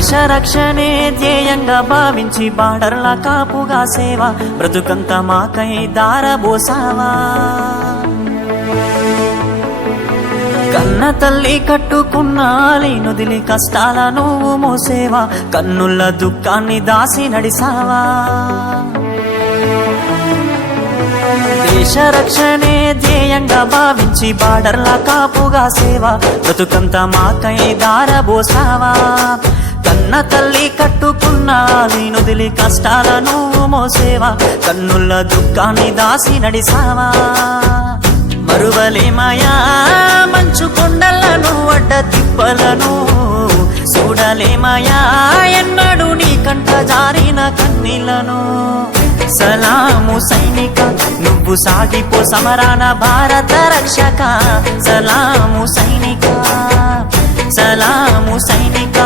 దేశ రక్షణే ధ్యేయంగా భావించి బార్డర్ల కాపుగా సేవ బ్రతుకంత మాకై దారబోసావా కన్న తల్లి కట్టుకున్న నుదిలి కష్టాల నువ్వు మోసేవా కన్నుల దుఃఖాన్ని దాసి నడిసావా దేశ రక్షణే ధ్యేయంగా భావించి బార్డర్ల కాపుగా సేవ బ్రతుకంత మాకై దారబోసావా కన్న తల్లి కట్టుకున్న నుదిలి కష్టాల నువ్వు మోసేవా కన్నుల దుఃఖాన్ని దాసి నడిసావా మరువలేమయా మంచు కొండలను అడ్డ తిప్పలను చూడలేమయా ఎన్నడు నీ కంట జారిన కన్నీళ్లను సలాము సైనిక నువ్వు సాగిపో సమరాన భారత రక్షక సలాము సైనిక సలాము సైనిక